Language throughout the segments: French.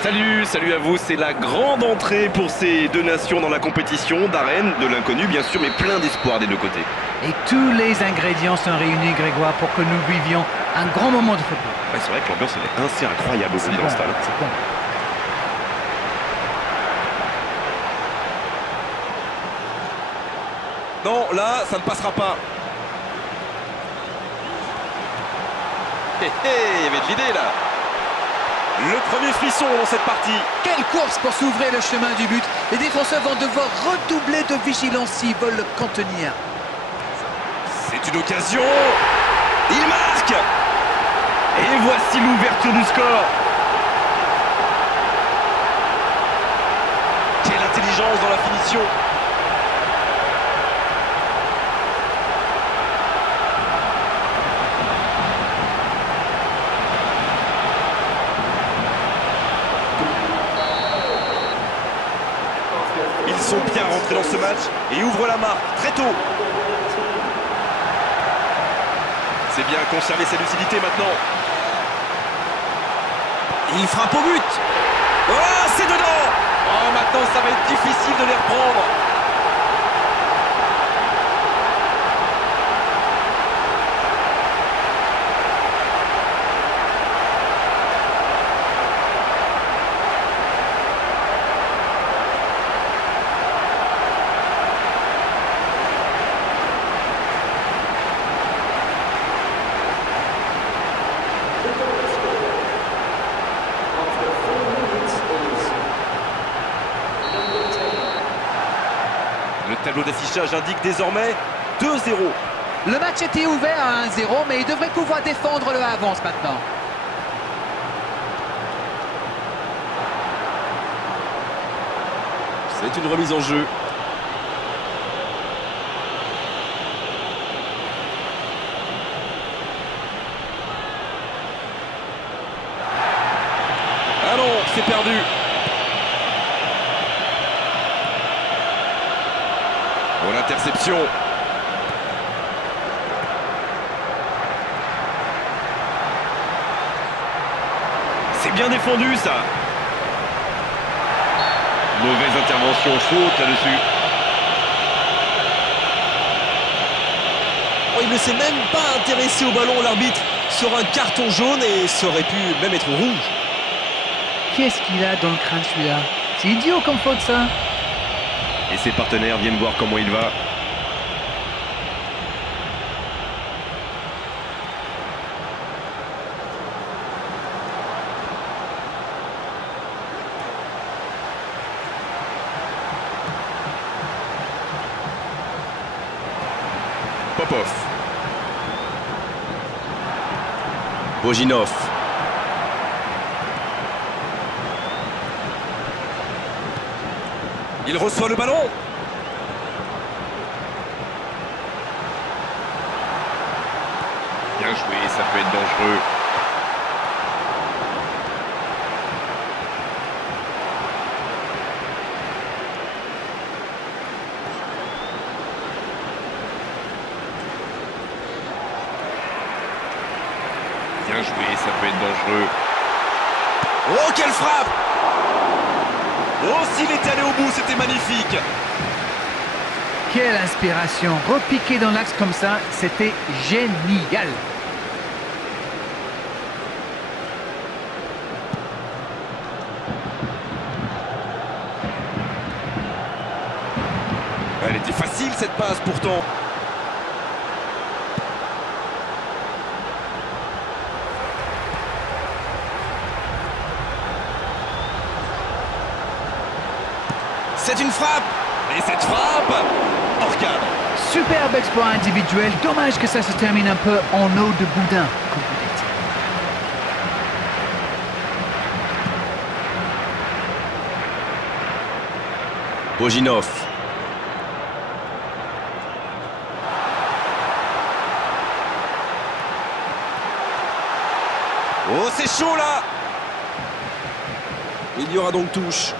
Salut à vous, c'est la grande entrée pour ces deux nations dans la compétition d'arène, de l'inconnu bien sûr, mais plein d'espoir des deux côtés. Et tous les ingrédients sont réunis, Grégoire, pour que nous vivions un grand moment de football. Ouais, c'est vrai que l'ambiance elle est assez incroyable aussi dans le stade. C'est bon. Non, là, ça ne passera pas. Hé hé, il y avait de l'idée là. Le premier frisson dans cette partie. Quelle course pour s'ouvrir le chemin du but. Les défenseurs vont devoir redoubler de vigilance s'ils veulent le contenir. C'est une occasion. Il marque. Et voici l'ouverture du score. Quelle intelligence dans la finition. Ils sont bien rentrés dans ce match et ouvrent la marque très tôt. C'est bien conserver sa lucidité maintenant. Il frappe au but. Oh, c'est dedans. Oh, maintenant ça va être difficile de les reprendre. Le tableau d'affichage indique désormais 2-0. Le match était ouvert à 1-0, mais il devrait pouvoir défendre le avance maintenant. C'est une remise en jeu. Ah non, c'est perdu. Oh, l'interception. C'est bien défendu ça. Mauvaise intervention, faute là-dessus. Oh, il ne s'est même pas intéressé au ballon, l'arbitre, sur un carton jaune et ça aurait pu même être rouge. Qu'est-ce qu'il a dans le crâne celui-là? C'est idiot comme faute ça. Et ses partenaires viennent voir comment il va. Popov. Bojinov. Il reçoit le ballon. Bien joué, ça peut être dangereux. Bien joué, ça peut être dangereux. Oh, quelle frappe! Oh, s'il était allé au bout, c'était magnifique. Quelle inspiration. Repiquer dans l'axe comme ça, c'était génial. Elle était facile cette passe pourtant. C'est une frappe. Et cette frappe hors cadre. Superbe exploit individuel. Dommage que ça se termine un peu en eau de boudin, comme vous dites. Bojinov. Oh, c'est chaud là. Il y aura donc touche.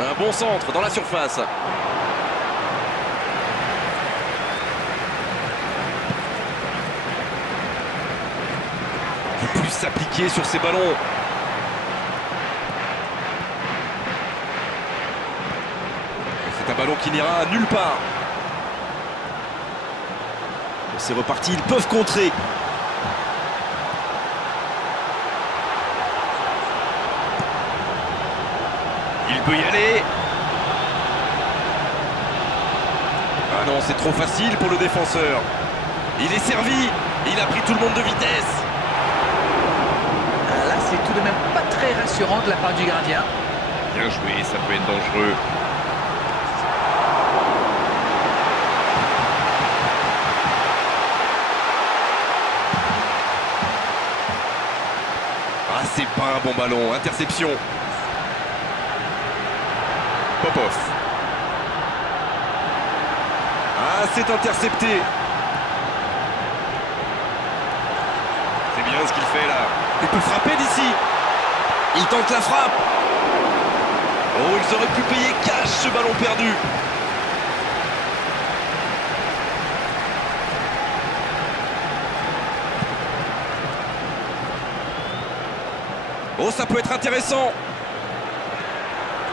Un bon centre dans la surface. peut plus s'appliquer sur ces ballons. C'est un ballon qui n'ira nulle part. C'est reparti, ils peuvent contrer. Il peut y aller. Ah non, c'est trop facile pour le défenseur. Il est servi. Il a pris tout le monde de vitesse. Ah, là, c'est tout de même pas très rassurant de la part du gardien. Bien joué, ça peut être dangereux. Ah, c'est pas un bon ballon. Interception. Popov. Ah, c'est intercepté. C'est bien ce qu'il fait là. Il peut frapper d'ici. Il tente la frappe. Oh, ils auraient pu payer cash ce ballon perdu. Oh, ça peut être intéressant.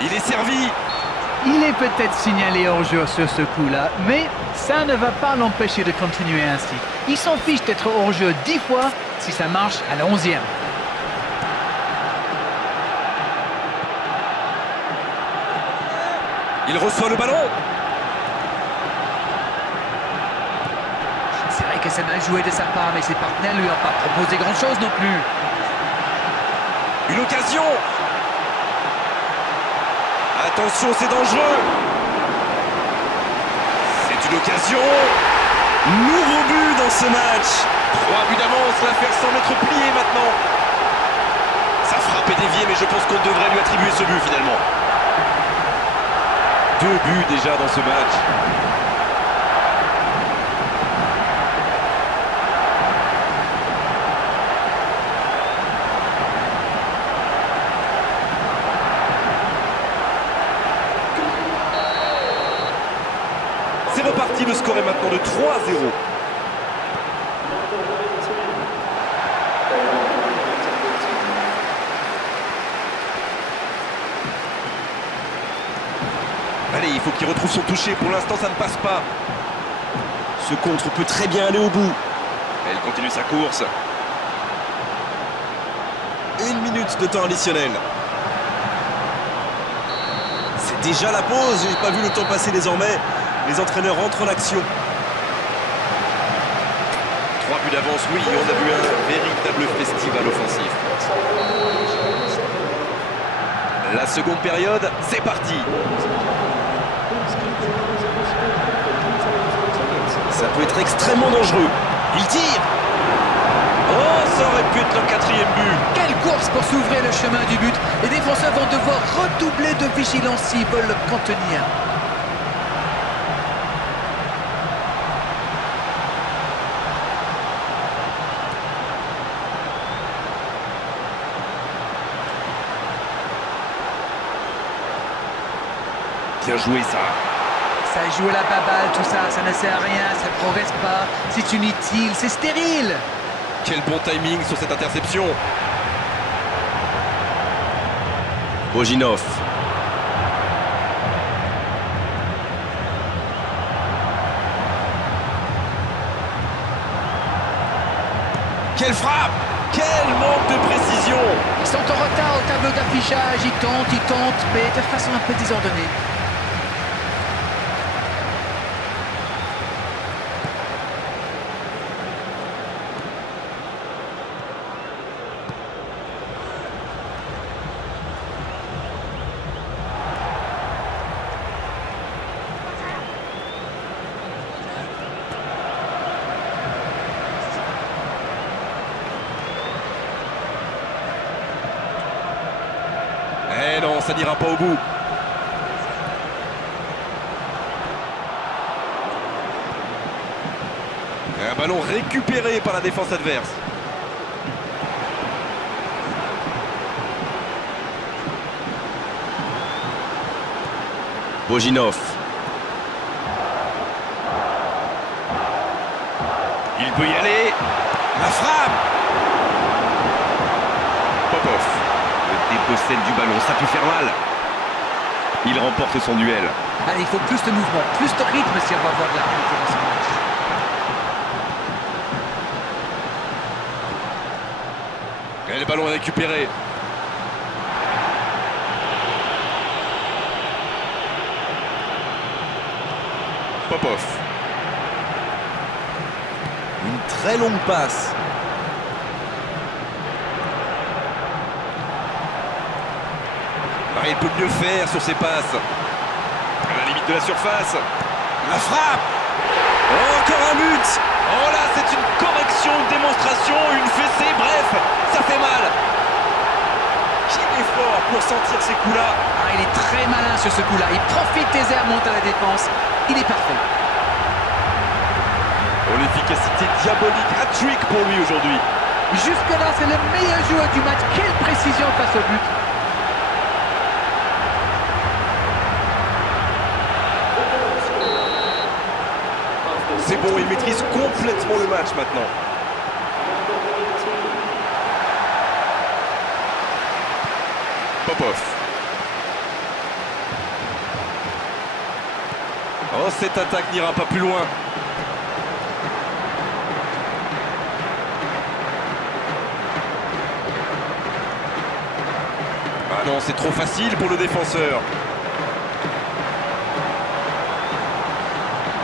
Il est servi. Il est peut-être signalé hors-jeu sur ce coup-là, mais ça ne va pas l'empêcher de continuer ainsi. Il s'en fiche d'être hors-jeu 10 fois si ça marche à la 11e. Il reçoit le ballon. C'est vrai que c'est mal joué de sa part, mais ses partenaires ne lui ont pas proposé grand-chose non plus. Une occasion. Attention, c'est dangereux. C'est une occasion. Nouveau but dans ce match. 3 buts d'avance, l'affaire semble être pliée maintenant. Ça frappe et dévié, mais je pense qu'on devrait lui attribuer ce but finalement. 2 buts déjà dans ce match. C'est reparti, le score est maintenant de 3-0. Allez, il faut qu'il retrouve son toucher. Pour l'instant, ça ne passe pas. Ce contre peut très bien aller au bout. Elle continue sa course. 1 minute de temps additionnel. C'est déjà la pause. J'ai pas vu le temps passer désormais. Les entraîneurs rentrent en action. 3 buts d'avance, oui. On a vu un véritable festival offensif. La seconde période, c'est parti. Ça peut être extrêmement dangereux. Il tire. Oh, ça aurait pu être leur 4e but. Quelle course pour s'ouvrir le chemin du but. Les défenseurs vont devoir redoubler de vigilance s'ils veulent le contenir. Bien joué ça. Ça joue à la baballe, tout ça, ça ne sert à rien, ça ne progresse pas, c'est inutile, c'est stérile. Quel bon timing sur cette interception. Bojinov. Quelle frappe. Quel manque de précision. Ils sont en retard au tableau d'affichage, ils tentent, mais de façon un peu désordonnée. Eh non, ça n'ira pas au bout. Un ballon récupéré par la défense adverse. Bojinov. Il peut y aller. La frappe. possède du ballon, ça peut faire mal. Il remporte son duel. Allez, il faut plus de mouvement, plus de rythme si on va avoir de la qualité dans ce match. Et le ballon est récupéré. Popov. Une très longue passe. Ah, il peut mieux faire sur ses passes. À la limite de la surface. La frappe. Oh, encore un but. Oh là, c'est une correction, une démonstration, une fessée, bref, ça fait mal. Quel effort pour sentir ces coups-là. Ah, il est très malin sur ce coup-là. Il profite des airs, monte à la défense. Il est parfait. Oh, l'efficacité diabolique, hat-trick pour lui aujourd'hui. Jusque-là, c'est le meilleur joueur du match. Quelle précision face au but. C'est bon, il maîtrise complètement le match maintenant. Popov. Oh, cette attaque n'ira pas plus loin. Ah non, c'est trop facile pour le défenseur.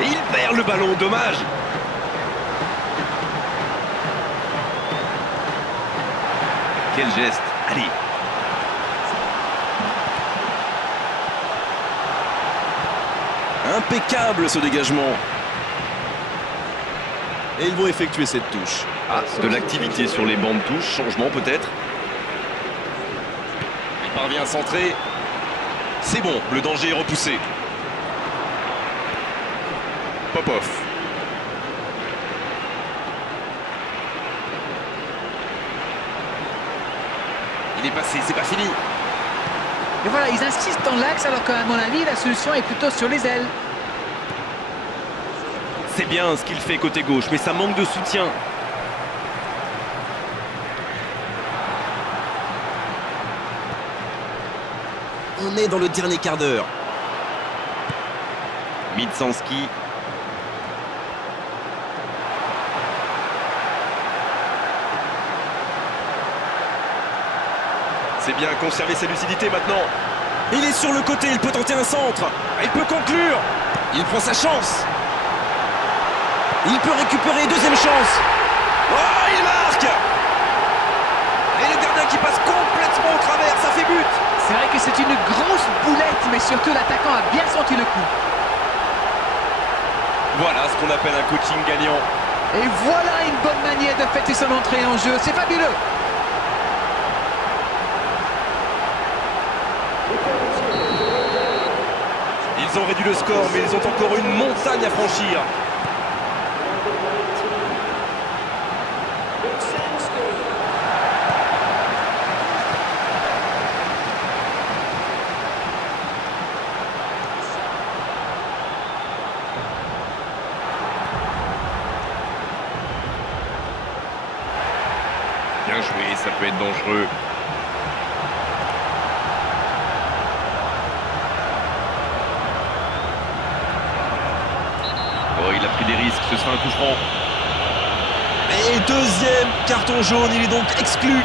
Et il perd le ballon, dommage. Quel geste, allez. Impeccable ce dégagement. Et ils vont effectuer cette touche. Ah, de l'activité sur les bancs de touche, changement peut-être. Il parvient à centrer. C'est bon, le danger est repoussé. Popov. Il est passé, c'est pas fini. Et voilà, ils insistent dans l'axe alors qu'à mon avis, la solution est plutôt sur les ailes. C'est bien ce qu'il fait côté gauche, mais ça manque de soutien. On est dans le dernier quart d'heure. Mitsanski. C'est bien, conserver sa lucidité maintenant. Il est sur le côté, il peut tenter un centre. Il peut conclure. Il prend sa chance. Il peut récupérer, deuxième chance. Oh, il marque. Et le gardien qui passe complètement au travers, ça fait but. C'est vrai que c'est une grosse boulette, mais surtout l'attaquant a bien senti le coup. Voilà ce qu'on appelle un coaching gagnant. Et voilà une bonne manière de fêter son entrée en jeu, c'est fabuleux. Ils ont réduit le score, mais ils ont encore une montagne à franchir. Bien joué, ça peut être dangereux. Oh, il a pris des risques, ce sera un coup franc. Et deuxième carton jaune, il est donc exclu.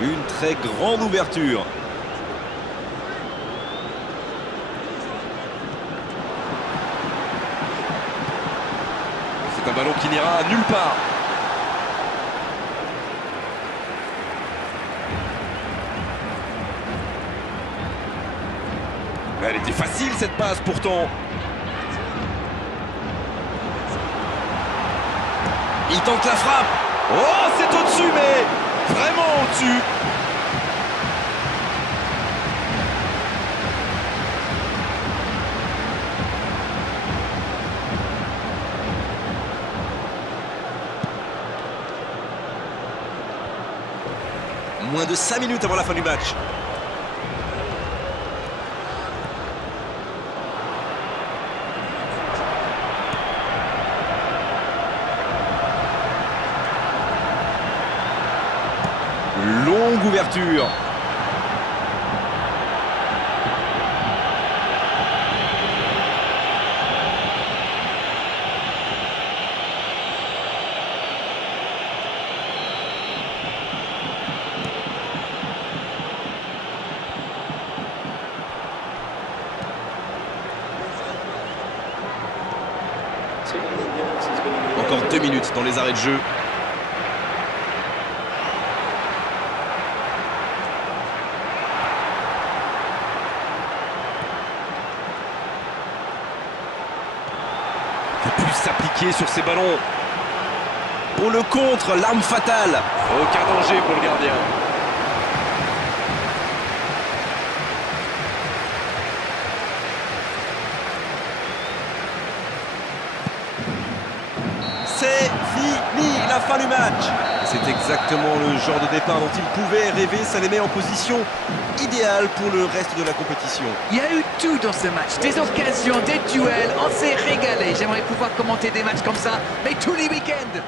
Une très grande ouverture. C'est un ballon qui n'ira nulle part. Elle était facile cette passe pourtant. Il tente la frappe. Oh, c'est au-dessus, mais vraiment au-dessus. Moins de 5 minutes avant la fin du match. Longue ouverture. Encore 2 minutes dans les arrêts de jeu. Il peut s'appliquer sur ces ballons. Pour le contre, l'arme fatale. Aucun danger pour le gardien. C'est fini, la fin du match. C'est exactement le genre de départ dont il pouvait rêver. Ça les met en position idéale pour le reste de la compétition. Il y a eu tout dans ce match, des occasions, des duels, on s'est régalé. J'aimerais pouvoir commenter des matchs comme ça, mais tous les week-ends.